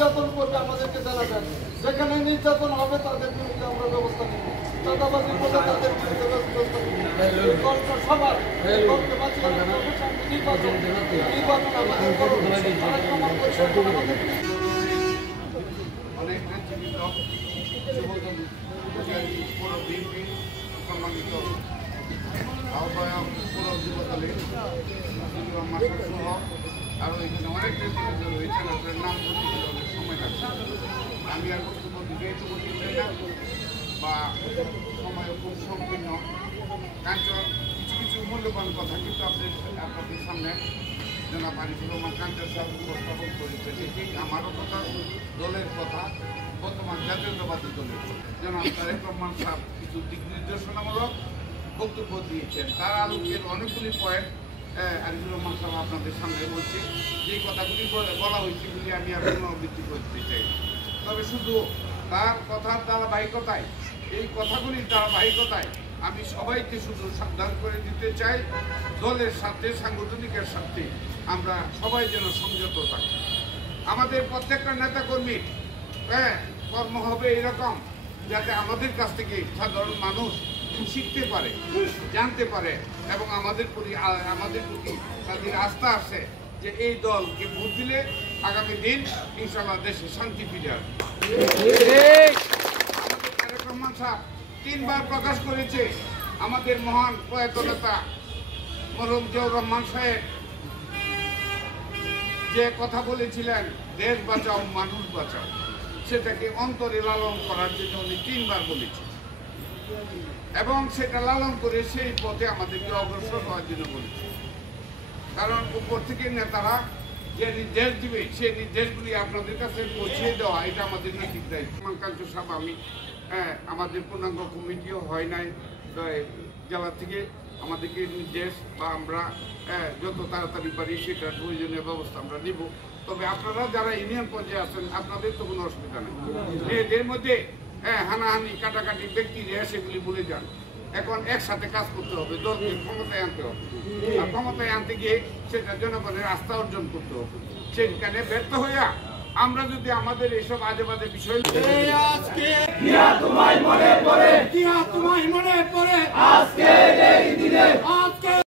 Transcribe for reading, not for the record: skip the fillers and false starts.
নির্যাতন করবে আমাদেরকে জানাবেন। যেখানে নির্যাতন হবে তাদের বিরুদ্ধে আমরা ব্যবস্থা নেব, চাঁদাবাজি করলে তাদের বিরুদ্ধে ব্যবস্থা নেব। সবার নির্বাচন আমাদের করুন। অনেক সম্মানিত আহ্বায়ক পৌর যুবদলের সহ আরও এখানে অনেক নেতৃত্ব রয়েছেন। আপনার নাম বলতে অনেক সময় লাগছে। আমি আর বক্তব্য দিতে বলতে চাই না বা সময় খুব সংকীর্ণ। কাঞ্চন কিছু কিছু মূল্যবান কথা কিন্তু আপনাদের সামনে জনাব আরিফুর রহমান কাঞ্চন সাহেব উপস্থাপন করেছেন। এটি আমারও কথা, দলের কথা, বর্তমান জাতীয়তাবাদী দলের জনাব তারেক রহমান সাহেব কিছু দিক নির্দেশনামূলক বক্তব্য দিয়েছেন। তার আলোকের অনেকগুলি পয়েন্ট আরিফুর রহমান সাহেব আপনাদের সামনে বলছি। যে কথাগুলি বলা হয়েছে বলে আমি আর পুনরাবৃত্তি করতে চাই। তবে শুধু তার কথার ধারাবাহিকতায়, এই কথাগুলির ধারাবাহিকতায় আমি সবাইকে শুধু সাবধান করে দিতে চাই, দলের সাথে সাংগঠনিকের সাথে আমরা সবাই যেন সংযত থাকি। আমাদের প্রত্যেকটা নেতাকর্মী কর্ম হবে এরকম যাতে আমাদের কাছ থেকে সাধারণ মানুষ শিখতে পারে, জানতে পারে এবং আমাদের প্রতি তাদের আস্থা আছে যে এই দলকে ভোট দিলে আগামী দিন ইনশাআল্লাহ দেশে শান্তি ফিরে আসবে। তারেক রহমান সাহেব 3 বার প্রকাশ করেছে আমাদের মহান প্রয়াত নেতা মরহুম জিয়াউর রহমান সাহেব যে কথা বলেছিলেন, দেশ বাঁচাও মানুষ বাঁচাও, সেটাকে অন্তরে লালন করার জন্য উনি 3 বার বলেছেন এবং সেটা লালন করে সেই পথে আমাদেরকে অগ্রসর হওয়ার জন্য বলেছে। কারণ উপর থেকে নেতারা যে নির্দেশ দিবে সেই নির্দেশগুলি আপনাদের কাছে পৌঁছিয়ে দেওয়া এটা আমাদের নৈতিক দায়িত্ব। কাঞ্চন সাহেব আমি আমাদের পূর্ণাঙ্গ কমিটিও হয় নাই, জেলা থেকে আমাদেরকে নির্দেশ বা আমরা যত তাড়াতাড়ি পারি সেটার প্রয়োজনীয় ব্যবস্থা আমরা নিব। তবে আপনারা যারা ইউনিয়ন পর্যায়ে আছেন আপনাদের তো কোনো অসুবিধা নেই। এদের মধ্যে হানাহানি কাটাকাটি ব্যক্তিরা সেগুলি ভুলে যান। এখন একসাথে কাজ করতে হবে, দলকে ক্ষমতায় আনতে হবে। আর ক্ষমতায় আনতে গিয়ে সেটা জনগণের আস্থা অর্জন করতে হবে। সেখানে ব্যর্থ হইয়া আমরা যদি আমাদের এইসব আজে বাজে বিষয় আজকে